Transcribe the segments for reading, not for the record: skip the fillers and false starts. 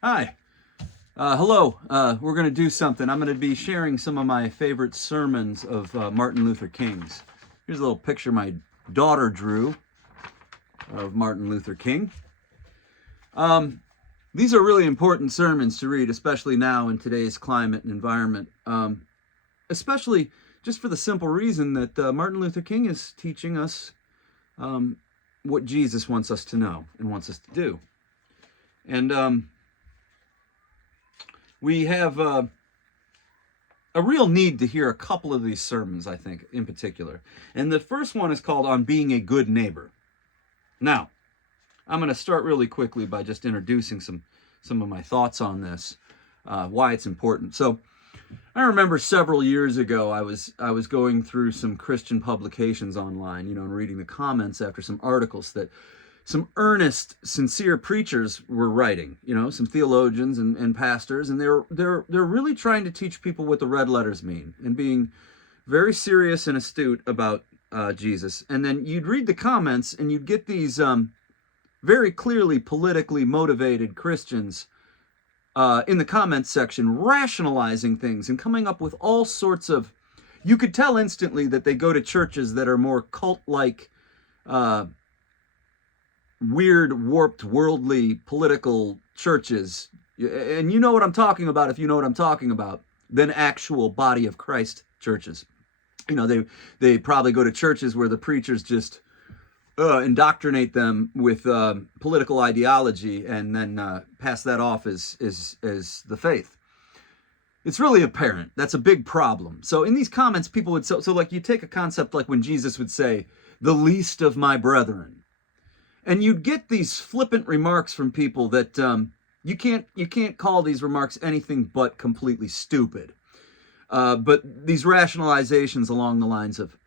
Hi. Hello. We're going to do something. I'm going to be sharing some of my favorite sermons of Martin Luther King's. Here's a little picture my daughter drew of Martin Luther King. These are really important sermons to read, especially now in today's climate and environment. Especially just for the simple reason that Martin Luther King is teaching us what Jesus wants us to know and wants us to do. And we have a real need to hear a couple of these sermons, I think, in particular. And the first one is called On Being a Good Neighbor. Now, I'm going to start really quickly by just introducing some of my thoughts on this, why it's important. So, I remember several years ago, I was going through some Christian publications online, and reading the comments after some articles that some earnest, sincere preachers were writing, some theologians and pastors, and they're really trying to teach people what the red letters mean and being very serious and astute about Jesus. And then you'd read the comments and you'd get these very clearly politically motivated Christians in the comments section rationalizing things and coming up with all sorts of, you could tell instantly that they go to churches that are more cult-like, weird, warped, worldly, political churches. And you know what I'm talking about if you know what I'm talking about, than actual body of Christ churches. They probably go to churches where the preachers just indoctrinate them with political ideology and then pass that off as the faith. It's really apparent. That's a big problem. So in these comments, people would, so like you take a concept like when Jesus would say, the least of my brethren. And you'd get these flippant remarks from people that you can't call these remarks anything but completely stupid. But these rationalizations along the lines of,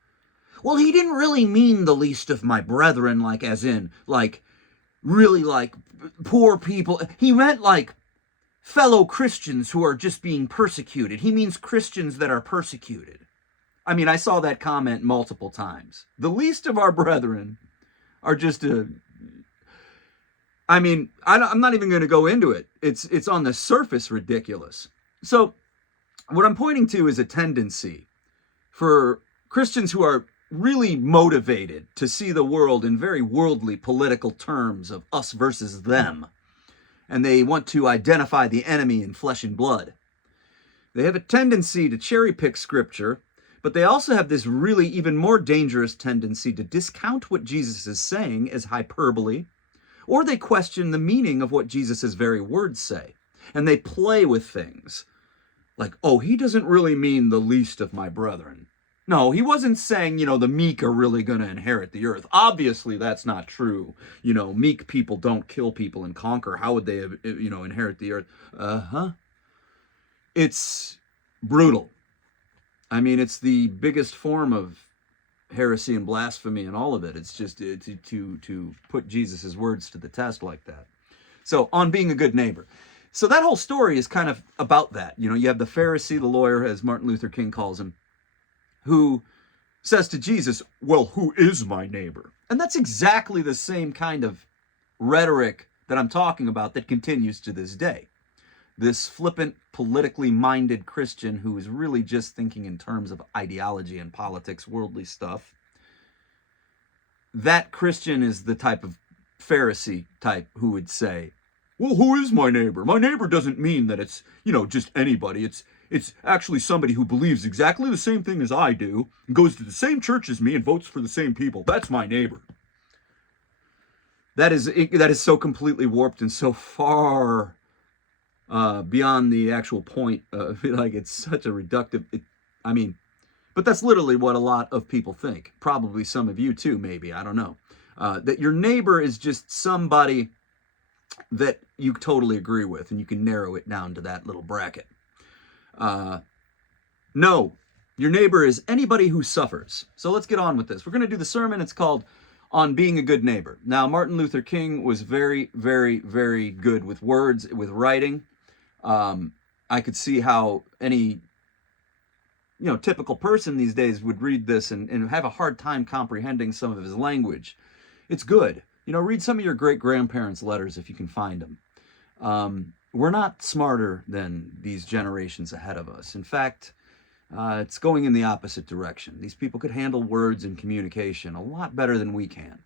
well, he didn't really mean the least of my brethren, like as in, like, really like poor people. He meant like fellow Christians who are just being persecuted. He means Christians that are persecuted. I mean, I saw that comment multiple times. The least of our brethren are just I'm not even going to go into it. It's on the surface ridiculous. So what I'm pointing to is a tendency for Christians who are really motivated to see the world in very worldly political terms of us versus them. And they want to identify the enemy in flesh and blood. They have a tendency to cherry pick scripture, but they also have this really even more dangerous tendency to discount what Jesus is saying as hyperbole, or they question the meaning of what Jesus' very words say. And they play with things like, oh, he doesn't really mean the least of my brethren. No, he wasn't saying, the meek are really going to inherit the earth. Obviously, that's not true. Meek people don't kill people and conquer. How would they, inherit the earth? It's brutal. I mean, it's the biggest form of heresy and blasphemy and all of it. It's just to put Jesus' words to the test like that. So, on being a good neighbor. So that whole story is kind of about that. You have the Pharisee, the lawyer, as Martin Luther King calls him, who says to Jesus, well, who is my neighbor? And that's exactly the same kind of rhetoric that I'm talking about that continues to this day. This flippant, politically minded Christian who is really just thinking in terms of ideology and politics, worldly stuff. That Christian is the type of Pharisee type who would say, well, who is my neighbor? My neighbor doesn't mean that it's, just anybody. It's actually somebody who believes exactly the same thing as I do, and goes to the same church as me and votes for the same people. That's my neighbor. That is so completely warped and so far beyond the actual point. Like it's such a reductive. But that's literally what a lot of people think. Probably some of you too, maybe. I don't know. That your neighbor is just somebody that you totally agree with, and you can narrow it down to that little bracket. No, your neighbor is anybody who suffers. So let's get on with this. We're going to do the sermon. It's called On Being a Good Neighbor. Now, Martin Luther King was very, very, very good with words, with writing. I could see how any, typical person these days would read this and have a hard time comprehending some of his language. It's good. Read some of your great-grandparents' letters if you can find them. we're not smarter than these generations ahead of us. In fact, it's going in the opposite direction. These people could handle words and communication a lot better than we can.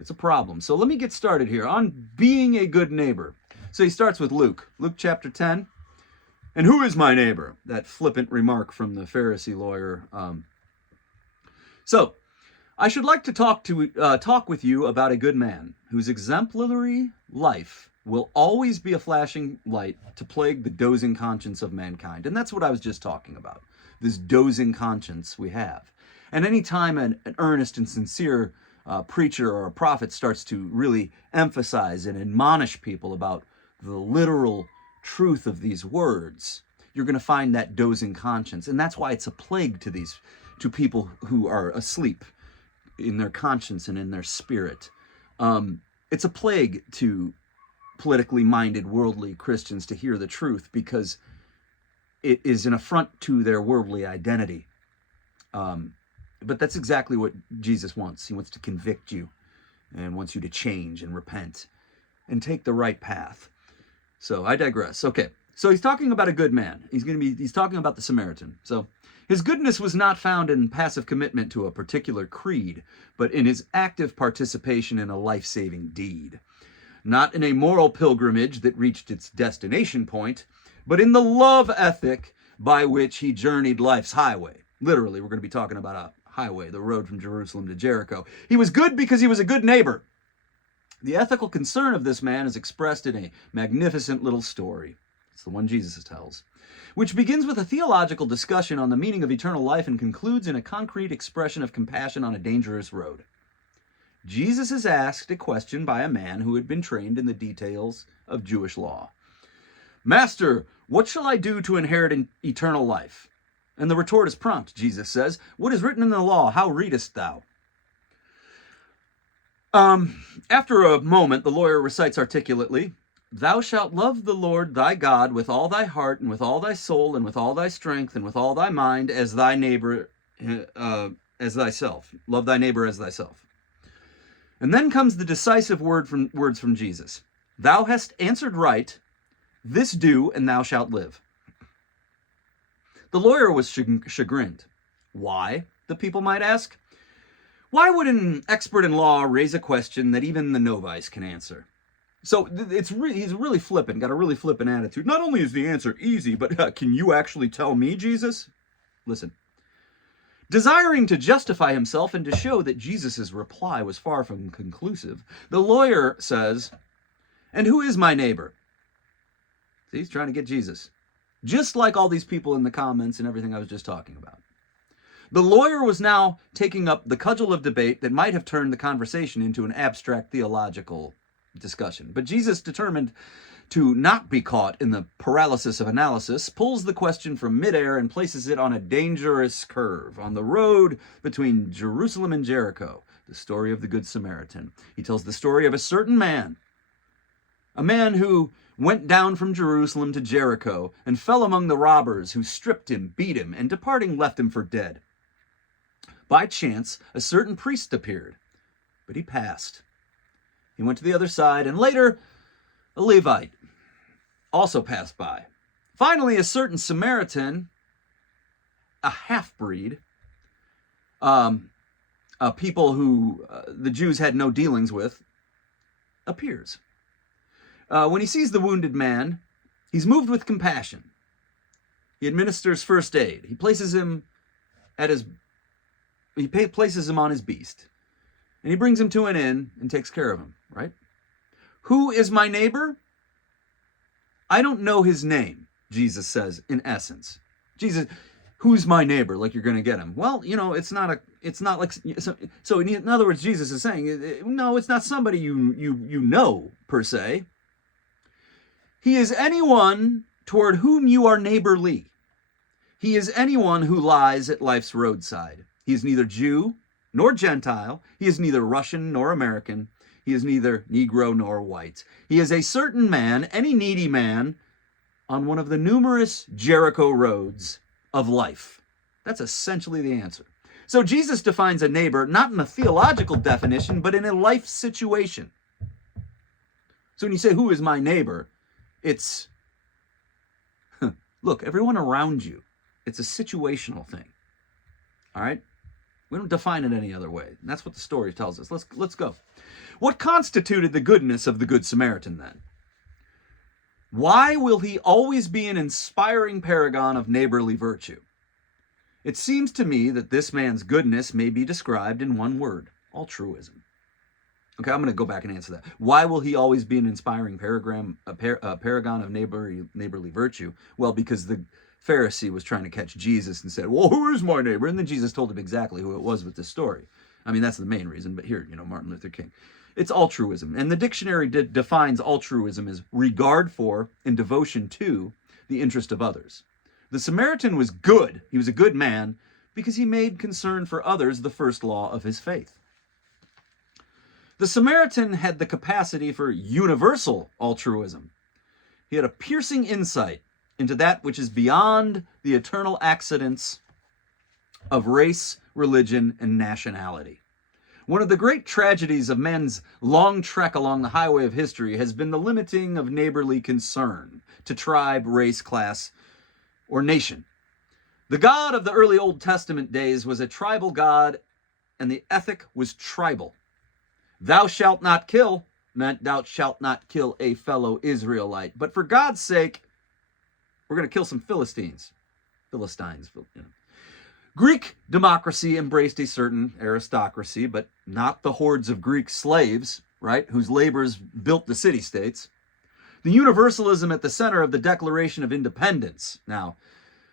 It's a problem. So let me get started here on being a good neighbor. So he starts with Luke chapter 10. And who is my neighbor? That flippant remark from the Pharisee lawyer. So I should like to talk with you about a good man whose exemplary life will always be a flashing light to plague the dozing conscience of mankind. And that's what I was just talking about, this dozing conscience we have. And any time an earnest and sincere preacher or a prophet starts to really emphasize and admonish people about the literal truth of these words, you're going to find that dozing conscience. And that's why it's a plague to people who are asleep in their conscience and in their spirit. It's a plague to politically minded, worldly Christians to hear the truth, because it is an affront to their worldly identity. But that's exactly what Jesus wants. He wants to convict you and wants you to change and repent and take the right path. So I digress. Okay, so he's talking about a good man. He's talking about the Samaritan. So his goodness was not found in passive commitment to a particular creed, but in his active participation in a life-saving deed. Not in a moral pilgrimage that reached its destination point, but in the love ethic by which he journeyed life's highway. Literally, we're going to be talking about a highway, the road from Jerusalem to Jericho. He was good because he was a good neighbor. The ethical concern of this man is expressed in a magnificent little story. It's the one Jesus tells, which begins with a theological discussion on the meaning of eternal life and concludes in a concrete expression of compassion on a dangerous road. Jesus is asked a question by a man who had been trained in the details of Jewish law. Master, what shall I do to inherit eternal life? And the retort is prompt. Jesus says, what is written in the law? How readest thou? After a moment, the lawyer recites articulately, thou shalt love the Lord thy God with all thy heart and with all thy soul and with all thy strength and with all thy mind as thy neighbor, as thyself. Love thy neighbor as thyself. And then comes the decisive words from Jesus. Thou hast answered right. This do, and thou shalt live. The lawyer was chagrined. Why, the people might ask? Why would an expert in law raise a question that even the novice can answer? So he's really flippant, got a really flippant attitude. Not only is the answer easy, but can you actually tell me, Jesus? Listen. Desiring to justify himself and to show that Jesus' reply was far from conclusive, the lawyer says, and who is my neighbor? See, he's trying to get Jesus. Just like all these people in the comments and everything I was just talking about. The lawyer was now taking up the cudgel of debate that might have turned the conversation into an abstract theological discussion. But Jesus, determined to not be caught in the paralysis of analysis, pulls the question from midair and places it on a dangerous curve on the road between Jerusalem and Jericho, the story of the Good Samaritan. He tells the story of a certain man, a man who went down from Jerusalem to Jericho and fell among the robbers who stripped him, beat him, and departing left him for dead. By chance, a certain priest appeared, but he passed. He went to the other side, and later, a Levite also passed by. Finally, a certain Samaritan, a half-breed, people who the Jews had no dealings with, appears. When he sees the wounded man, he's moved with compassion. He administers first aid. He places him on his beast, and he brings him to an inn and takes care of him, right? Who is my neighbor? I don't know his name, Jesus says, in essence. Jesus, who's my neighbor? Like you're going to get him. Well, it's not like, so in other words, Jesus is saying, no, it's not somebody you know, per se. He is anyone toward whom you are neighborly. He is anyone who lies at life's roadside. He is neither Jew nor Gentile. He is neither Russian nor American. He is neither Negro nor white. He is a certain man, any needy man, on one of the numerous Jericho roads of life. That's essentially the answer. So Jesus defines a neighbor not in a theological definition, but in a life situation. So when you say, who is my neighbor? It's, look, everyone around you, it's a situational thing. All right? We don't define it any other way. And that's what the story tells us. Let's go. What constituted the goodness of the Good Samaritan then? Why will he always be an inspiring paragon of neighborly virtue? It seems to me that this man's goodness may be described in one word: altruism. Okay, I'm going to go back and answer that. Why will he always be an inspiring paragon of neighborly virtue? Well, because the Pharisee was trying to catch Jesus and said, well, who is my neighbor? And then Jesus told him exactly who it was with this story. I mean, that's the main reason, but here, Martin Luther King. It's altruism. And the dictionary defines altruism as regard for and devotion to the interest of others. The Samaritan was good. He was a good man because he made concern for others the first law of his faith. The Samaritan had the capacity for universal altruism. He had a piercing insight into that which is beyond the eternal accidents of race, religion, and nationality. One of the great tragedies of men's long trek along the highway of history has been the limiting of neighborly concern to tribe, race, class, or nation. The God of the early Old Testament days was a tribal God, and the ethic was tribal. Thou shalt not kill meant thou shalt not kill a fellow Israelite. But for God's sake, we're going to kill some Philistines. Greek democracy embraced a certain aristocracy, but not the hordes of Greek slaves, right, whose labors built the city-states. The universalism at the center of the Declaration of Independence. Now,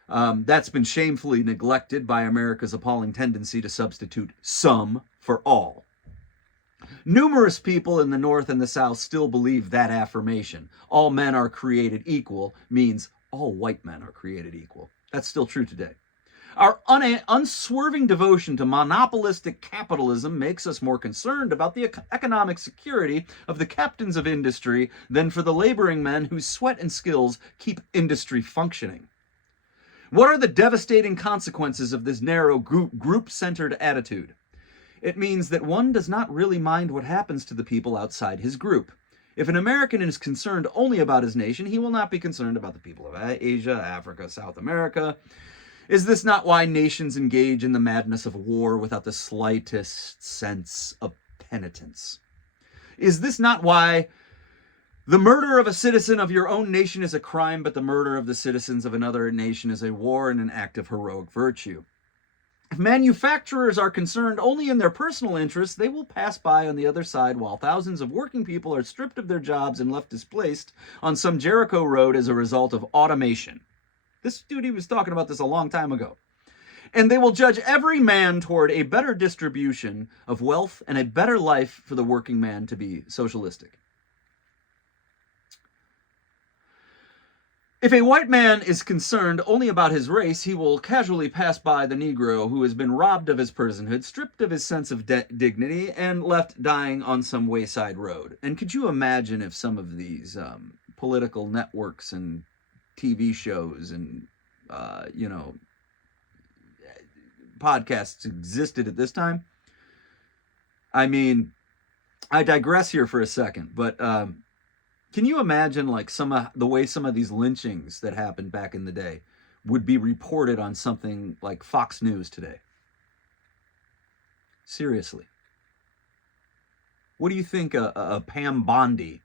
that's been shamefully neglected by America's appalling tendency to substitute some for all. Numerous people in the North and the South still believe that affirmation. All men are created equal means all white men are created equal. That's still true today. Our unswerving devotion to monopolistic capitalism makes us more concerned about the economic security of the captains of industry than for the laboring men whose sweat and skills keep industry functioning. What are the devastating consequences of this narrow group-centered attitude? It means that one does not really mind what happens to the people outside his group. If an American is concerned only about his nation, he will not be concerned about the people of Asia, Africa, South America. Is this not why nations engage in the madness of war without the slightest sense of penitence? Is this not why the murder of a citizen of your own nation is a crime, but the murder of the citizens of another nation is a war and an act of heroic virtue? If manufacturers are concerned only in their personal interests, they will pass by on the other side while thousands of working people are stripped of their jobs and left displaced on some Jericho road as a result of automation. This dude was talking about this a long time ago. And they will judge every man toward a better distribution of wealth and a better life for the working man to be socialistic. If a white man is concerned only about his race, he will casually pass by the Negro who has been robbed of his personhood, stripped of his sense of dignity, and left dying on some wayside road. And could you imagine if some of these political networks and TV shows and, podcasts existed at this time? I mean, I digress here for a second, but can you imagine like the way some of these lynchings that happened back in the day would be reported on something like Fox News today? Seriously. What do you think a Pam Bondi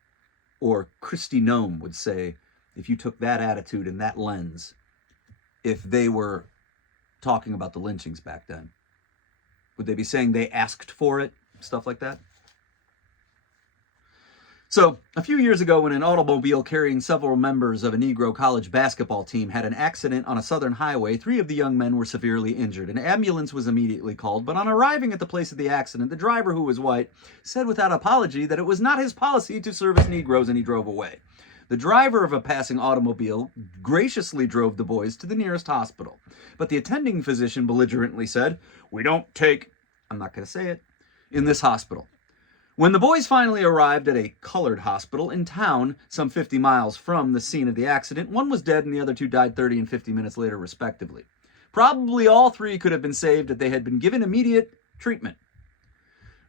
or Kristi Noem would say if you took that attitude and that lens if they were talking about the lynchings back then? Would they be saying they asked for it? Stuff like that? So, a few years ago, when an automobile carrying several members of a Negro college basketball team had an accident on a southern highway, 3 of the young men were severely injured. An ambulance was immediately called, but on arriving at the place of the accident, the driver, who was white, said without apology that it was not his policy to service Negroes, and he drove away. The driver of a passing automobile graciously drove the boys to the nearest hospital, but the attending physician belligerently said, "We don't take," I'm not going to say it, "in this hospital." When the boys finally arrived at a colored hospital in town, some 50 miles from the scene of the accident, one was dead and the other 2 died 30 and 50 minutes later, respectively. Probably all 3 could have been saved if they had been given immediate treatment.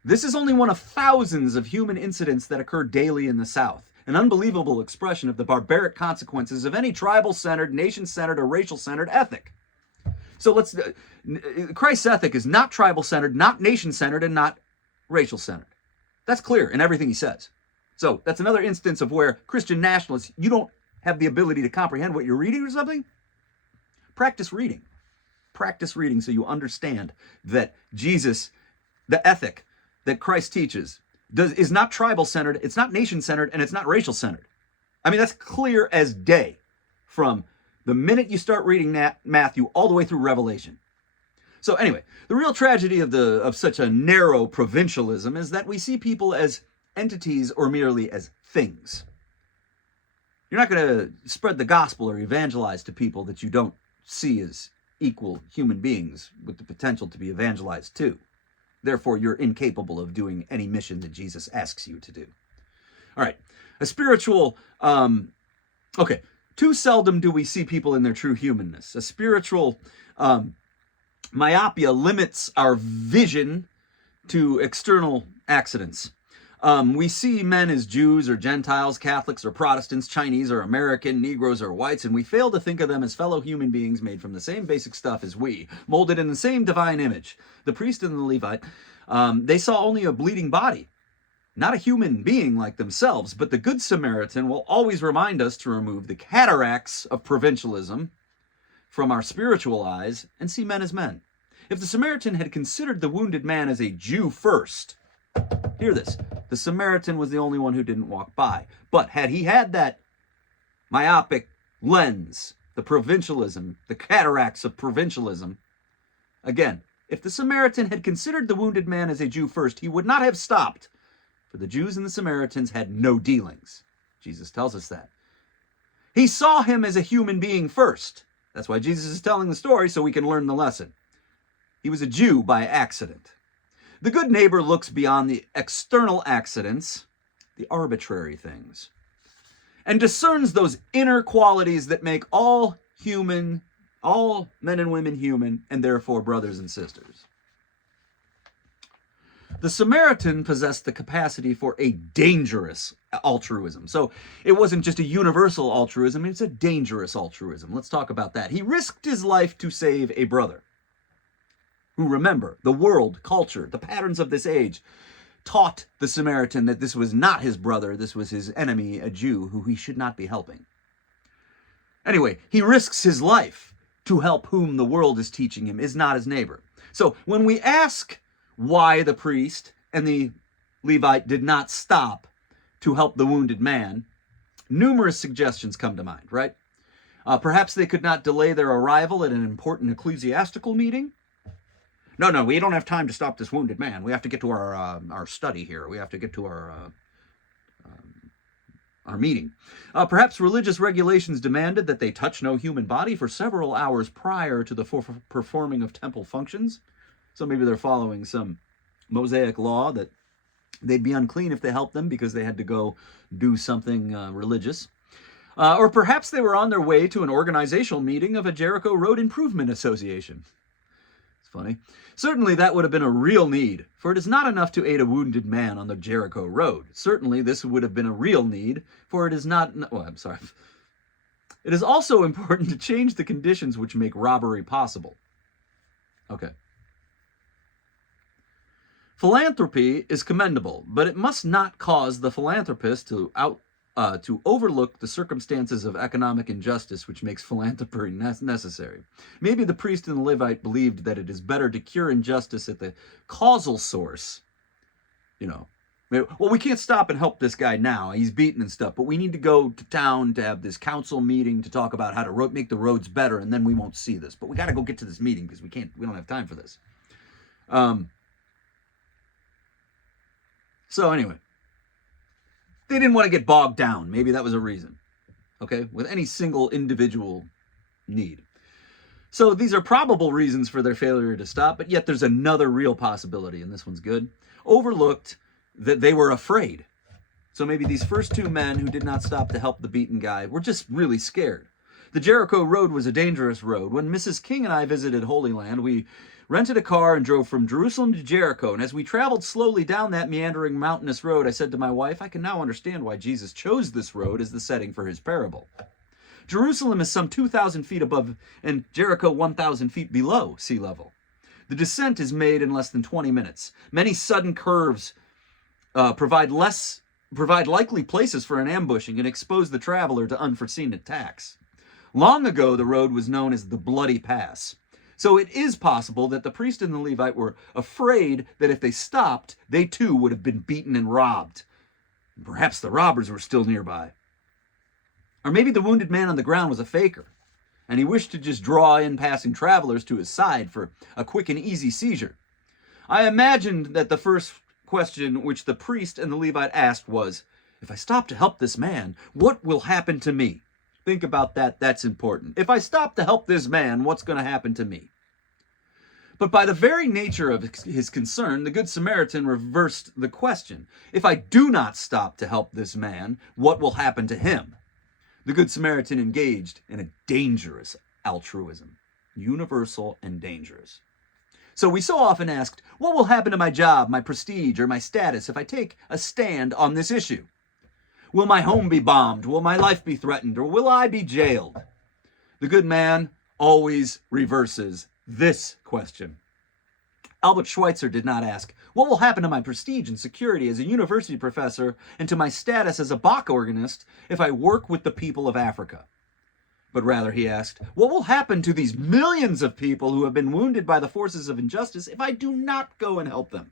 This is only one of thousands of human incidents that occur daily in the South, an unbelievable expression of the barbaric consequences of any tribal-centered, nation-centered, or racial-centered ethic. So Christ's ethic is not tribal-centered, not nation-centered, and not racial-centered. That's clear in everything he says. So that's another instance of where Christian nationalists, you don't have the ability to comprehend what you're reading or something. Practice reading. Practice reading so you understand that Jesus, the ethic that Christ teaches, is not tribal-centered, it's not nation-centered, and it's not racial-centered. I mean, that's clear as day from the minute you start reading Matthew all the way through Revelation. So anyway, the real tragedy of such a narrow provincialism is that we see people as entities or merely as things. You're not going to spread the gospel or evangelize to people that you don't see as equal human beings with the potential to be evangelized to. Therefore, you're incapable of doing any mission that Jesus asks you to do. All right, a spiritual, okay, too seldom do we see people in their true humanness. A spiritual myopia limits our vision to external accidents. We see men as Jews or Gentiles, Catholics or Protestants, Chinese or American, Negroes or whites, and we fail to think of them as fellow human beings made from the same basic stuff as we, molded in the same divine image. The priest and the Levite, they saw only a bleeding body, not a human being like themselves, but the Good Samaritan will always remind us to remove the cataracts of provincialism from our spiritual eyes and see men as men. If the Samaritan had considered the wounded man as a Jew first, hear this, the Samaritan was the only one who didn't walk by. But had he had that myopic lens, the provincialism, the cataracts of provincialism, again, if the Samaritan had considered the wounded man as a Jew first, he would not have stopped, for the Jews and the Samaritans had no dealings. Jesus tells us that. He saw him as a human being first. That's why Jesus is telling the story, so we can learn the lesson. He was a Jew by accident. The good neighbor looks beyond the external accidents, the arbitrary things, and discerns those inner qualities that make all men and women human, and therefore brothers and sisters. The Samaritan possessed the capacity for a dangerous altruism. So it wasn't just a universal altruism, it's a dangerous altruism. Let's talk about that. He risked his life to save a brother who, remember, the world, culture, the patterns of this age taught the Samaritan that this was not his brother, this was his enemy, a Jew, who he should not be helping. Anyway, he risks his life to help whom the world is teaching him is not his neighbor. So when we ask why the priest and the Levite did not stop to help the wounded man, numerous suggestions come to mind, right? Perhaps they could not delay their arrival at an important ecclesiastical meeting. No, we don't have time to stop this wounded man. We have to get to our study here. We have to get to our meeting. Perhaps religious regulations demanded that they touch no human body for several hours prior to the performing of temple functions. So maybe they're following some Mosaic law that they'd be unclean if they helped them because they had to go do something religious. Or perhaps they were on their way to an organizational meeting of a Jericho Road Improvement Association. It's funny. Certainly that would have been a real need, for it is not enough to aid a wounded man on the Jericho Road. Certainly this would have been a real need, for it is not... It is also important to change the conditions which make robbery possible. Okay. Philanthropy is commendable, but it must not cause the philanthropist to overlook the circumstances of economic injustice which makes philanthropy necessary. Maybe the priest and the Levite believed that it is better to cure injustice at the causal source. Well, we can't stop and help this guy now. He's beaten and stuff, but we need to go to town to have this council meeting to talk about how to make the roads better, and then we won't see this. But we got to go get to this meeting because we don't have time for this. So anyway, they didn't want to get bogged down. Maybe that was a reason, okay, with any single individual need. So these are probable reasons for their failure to stop, but yet there's another real possibility, and this one's good. Overlooked that they were afraid. So maybe these first two men who did not stop to help the beaten guy were just really scared. The Jericho Road was a dangerous road. When Mrs. King and I visited Holy Land, we rented a car, and drove from Jerusalem to Jericho. And as we traveled slowly down that meandering mountainous road, I said to my wife, I can now understand why Jesus chose this road as the setting for his parable. Jerusalem is some 2,000 feet above and Jericho 1,000 feet below sea level. The descent is made in less than 20 minutes. Many sudden curves provide likely places for an ambushing and expose the traveler to unforeseen attacks. Long ago, the road was known as the Bloody Pass. So it is possible that the priest and the Levite were afraid that if they stopped, they too would have been beaten and robbed. Perhaps the robbers were still nearby. Or maybe the wounded man on the ground was a faker, and he wished to just draw in passing travelers to his side for a quick and easy seizure. I imagined that the first question which the priest and the Levite asked was, if I stop to help this man, what will happen to me? Think about that. That's important. If I stop to help this man, what's going to happen to me? But by the very nature of his concern, the Good Samaritan reversed the question. If I do not stop to help this man, what will happen to him? The Good Samaritan engaged in a dangerous altruism, universal and dangerous. So we so often asked, what will happen to my job, my prestige, or my status if I take a stand on this issue? Will my home be bombed? Will my life be threatened? Or will I be jailed? The good man always reverses this question. Albert Schweitzer did not ask, what will happen to my prestige and security as a university professor and to my status as a Bach organist if I work with the people of Africa? But rather he asked, what will happen to these millions of people who have been wounded by the forces of injustice if I do not go and help them?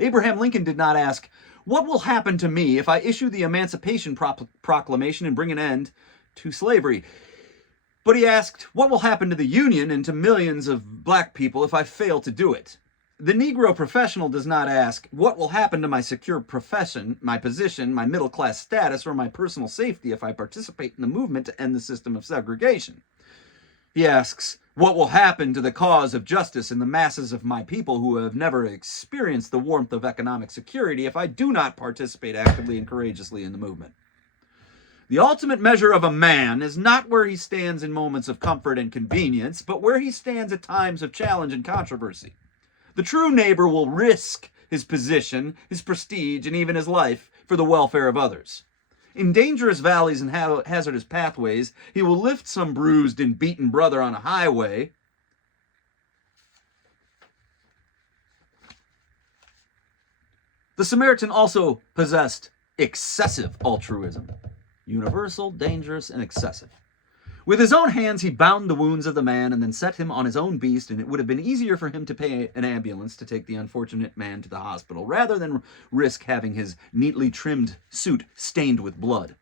Abraham Lincoln did not ask, what will happen to me if I issue the Emancipation Proclamation and bring an end to slavery? But he asked, what will happen to the Union and to millions of black people if I fail to do it? The Negro professional does not ask, what will happen to my secure profession, my position, my middle-class status, or my personal safety if I participate in the movement to end the system of segregation? He asks, what will happen to the cause of justice and the masses of my people who have never experienced the warmth of economic security if I do not participate actively and courageously in the movement? The ultimate measure of a man is not where he stands in moments of comfort and convenience, but where he stands at times of challenge and controversy. The true neighbor will risk his position, his prestige, and even his life for the welfare of others. In dangerous valleys and hazardous pathways, he will lift some bruised and beaten brother on a highway. The Samaritan also possessed excessive altruism. Universal, dangerous, and excessive. With his own hands, he bound the wounds of the man and then set him on his own beast, and it would have been easier for him to pay an ambulance to take the unfortunate man to the hospital, rather than risk having his neatly trimmed suit stained with blood.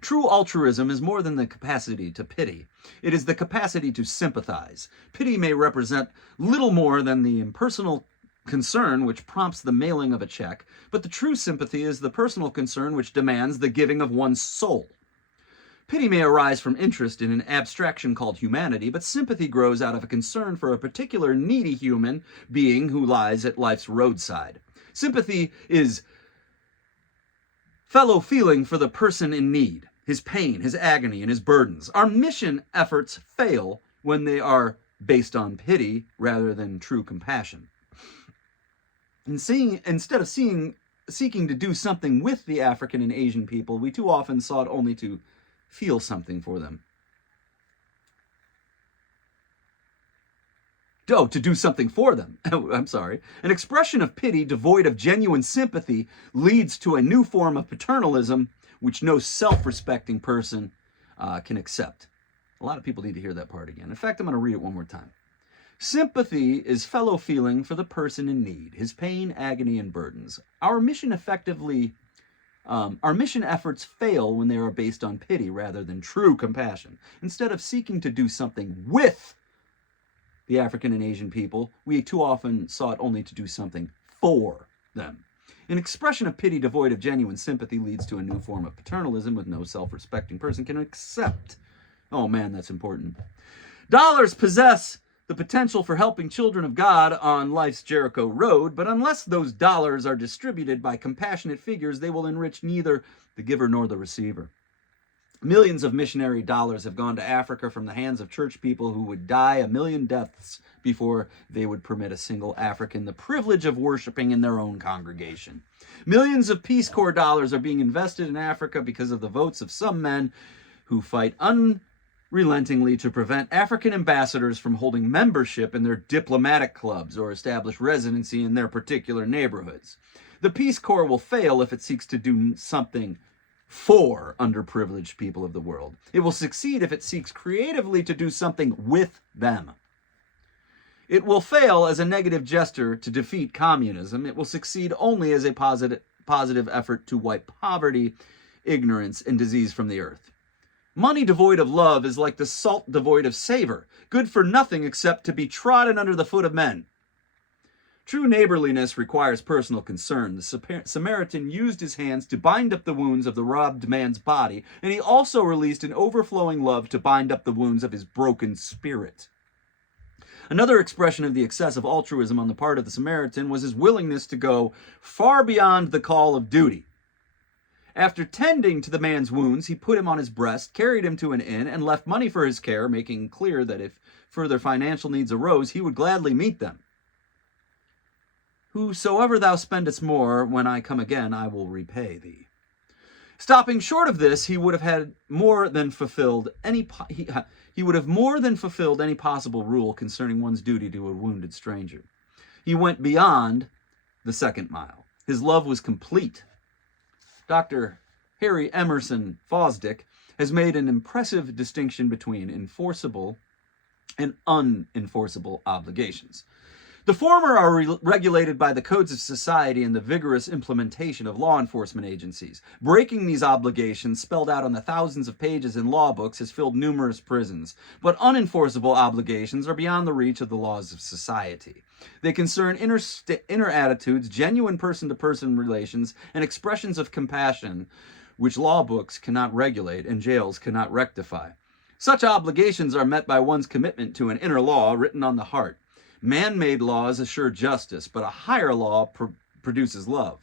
True altruism is more than the capacity to pity. It is the capacity to sympathize. Pity may represent little more than the impersonal concern which prompts the mailing of a check, but the true sympathy is the personal concern which demands the giving of one's soul. Pity may arise from interest in an abstraction called humanity, but sympathy grows out of a concern for a particular needy human being who lies at life's roadside. Sympathy is fellow feeling for the person in need, his pain, his agony, and his burdens. Our mission efforts fail when they are based on pity rather than true compassion. Instead of seeking to do something with the African and Asian people, we too often sought only to feel something for them. To do something for them. I'm sorry. An expression of pity devoid of genuine sympathy leads to a new form of paternalism which no self-respecting person can accept. A lot of people need to hear that part again. In fact, I'm going to read it one more time. Sympathy is fellow feeling for the person in need, his pain, agony, and burdens. Our mission efforts fail when they are based on pity rather than true compassion. Instead of seeking to do something with the African and Asian people, we too often sought only to do something for them. An expression of pity devoid of genuine sympathy leads to a new form of paternalism which no self-respecting person can accept. Oh man, that's important. Dollars possess the potential for helping children of God on life's Jericho road, but unless those dollars are distributed by compassionate figures, they will enrich neither the giver nor the receiver. Millions of missionary dollars have gone to Africa from the hands of church people who would die a million deaths before they would permit a single African the privilege of worshiping in their own congregation. Millions of Peace Corps dollars are being invested in Africa because of the votes of some men who fight unrelentingly to prevent African ambassadors from holding membership in their diplomatic clubs or establish residency in their particular neighborhoods. The Peace Corps will fail if it seeks to do something for underprivileged people of the world. It will succeed if it seeks creatively to do something with them. It will fail as a negative gesture to defeat communism. It will succeed only as a positive effort to wipe poverty, ignorance, and disease from the earth. Money devoid of love is like the salt devoid of savor, good for nothing except to be trodden under the foot of men. True neighborliness requires personal concern. The Samaritan used his hands to bind up the wounds of the robbed man's body, and he also released an overflowing love to bind up the wounds of his broken spirit. Another expression of the excess of altruism on the part of the Samaritan was his willingness to go far beyond the call of duty. After tending to the man's wounds, he put him on his breast, carried him to an inn, and left money for his care, making clear that if further financial needs arose, he would gladly meet them. Whosoever thou spendest more, when I come again, I will repay thee. Stopping short of this, he would have had more than fulfilled any possible rule concerning one's duty to a wounded stranger. He went beyond the second mile. His love was complete. Dr. Harry Emerson Fosdick has made an impressive distinction between enforceable and unenforceable obligations. The former are regulated by the codes of society and the vigorous implementation of law enforcement agencies. Breaking these obligations, spelled out on the thousands of pages in law books, has filled numerous prisons. But unenforceable obligations are beyond the reach of the laws of society. They concern inner attitudes, genuine person-to-person relations, and expressions of compassion, which law books cannot regulate and jails cannot rectify. Such obligations are met by one's commitment to an inner law written on the heart. Man-made laws assure justice, but a higher law produces love.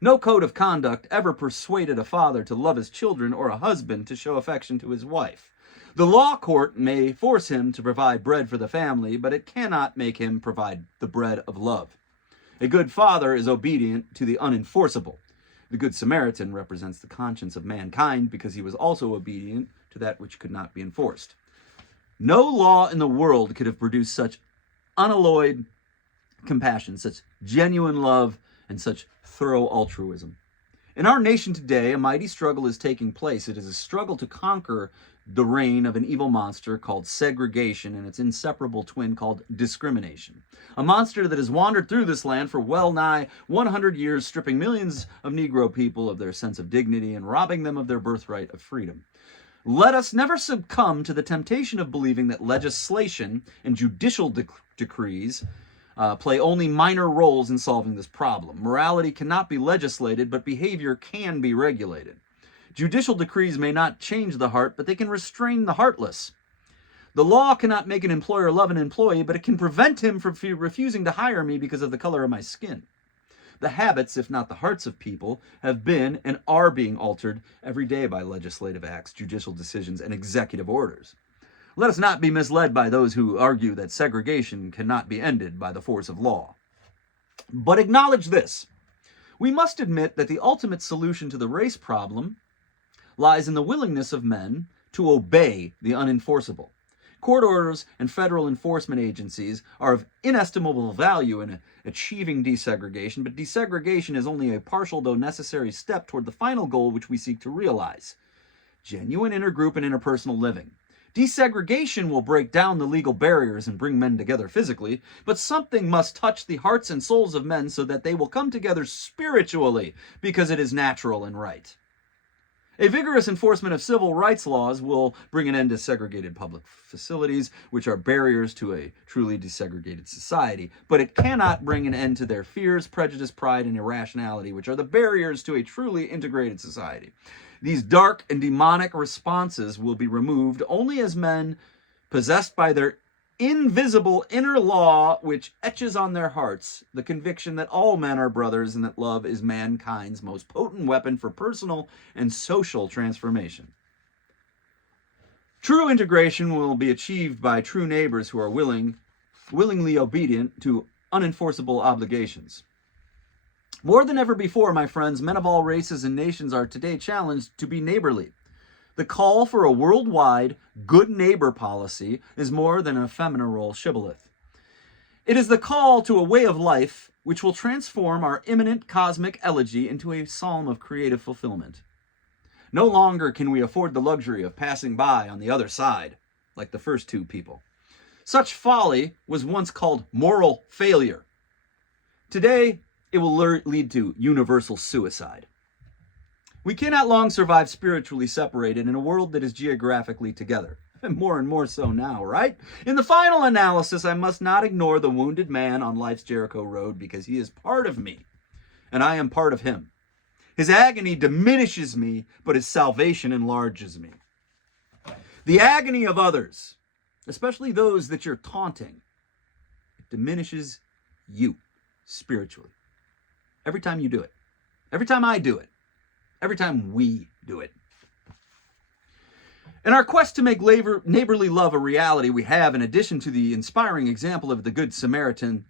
No code of conduct ever persuaded a father to love his children or a husband to show affection to his wife. The law court may force him to provide bread for the family, but it cannot make him provide the bread of love. A good father is obedient to the unenforceable. The Good Samaritan represents the conscience of mankind because he was also obedient to that which could not be enforced. No law in the world could have produced such unalloyed compassion, such genuine love, and such thorough altruism. In our nation today, a mighty struggle is taking place. It is a struggle to conquer the reign of an evil monster called segregation and its inseparable twin called discrimination. A monster that has wandered through this land for well nigh 100 years, stripping millions of Negro people of their sense of dignity and robbing them of their birthright of freedom. Let us never succumb to the temptation of believing that legislation and judicial decrees play only minor roles in solving this problem. Morality cannot be legislated, but behavior can be regulated. Judicial decrees may not change the heart, but they can restrain the heartless. The law cannot make an employer love an employee, but it can prevent him from refusing to hire me because of the color of my skin. The habits, if not the hearts of people, have been and are being altered every day by legislative acts, judicial decisions, and executive orders. Let us not be misled by those who argue that segregation cannot be ended by the force of law. But acknowledge this. We must admit that the ultimate solution to the race problem lies in the willingness of men to obey the unenforceable. Court orders and federal enforcement agencies are of inestimable value in achieving desegregation, but desegregation is only a partial, though necessary, step toward the final goal which we seek to realize: genuine intergroup and interpersonal living. Desegregation will break down the legal barriers and bring men together physically, but something must touch the hearts and souls of men so that they will come together spiritually, because it is natural and right. A vigorous enforcement of civil rights laws will bring an end to segregated public facilities, which are barriers to a truly desegregated society, but it cannot bring an end to their fears, prejudice, pride, and irrationality, which are the barriers to a truly integrated society. These dark and demonic responses will be removed only as men, possessed by their invisible inner law, which etches on their hearts the conviction that all men are brothers and that love is mankind's most potent weapon for personal and social transformation. True integration will be achieved by true neighbors who are willingly obedient to unenforceable obligations. More than ever before, my friends, men of all races and nations are today challenged to be neighborly. The call for a worldwide good neighbor policy is more than an ephemeral shibboleth. It is the call to a way of life which will transform our imminent cosmic elegy into a psalm of creative fulfillment. No longer can we afford the luxury of passing by on the other side, like the first two people. Such folly was once called moral failure. Today, it will lead to universal suicide. We cannot long survive spiritually separated in a world that is geographically together. And more so now, right? In the final analysis, I must not ignore the wounded man on life's Jericho road because he is part of me, and I am part of him. His agony diminishes me, but his salvation enlarges me. The agony of others, especially those that you're taunting, it diminishes you spiritually. Every time you do it. Every time I do it. Every time we do it. In our quest to make neighborly love a reality, we have, in addition to the inspiring example of the Good Samaritan,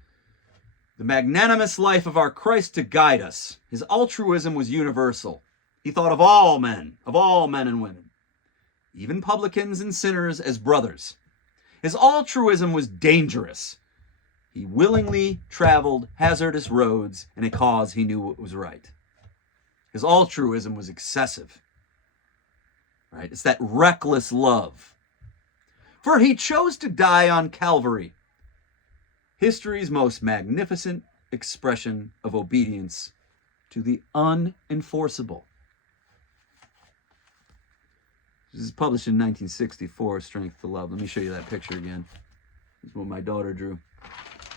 the magnanimous life of our Christ to guide us. His altruism was universal. He thought of all men and women, even publicans and sinners, as brothers. His altruism was dangerous. He willingly traveled hazardous roads in a cause he knew was right. His altruism was excessive. Right? It's that reckless love. For he chose to die on Calvary, history's most magnificent expression of obedience to the unenforceable. This is published in 1964, Strength to Love. Let me show you that picture again. This is what my daughter drew.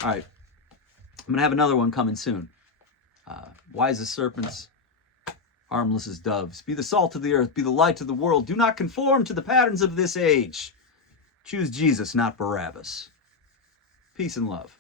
All right. I'm going to have another one coming soon. Wise as serpents, harmless as doves. Be the salt of the earth. Be the light of the world. Do not conform to the patterns of this age. Choose Jesus, not Barabbas. Peace and love.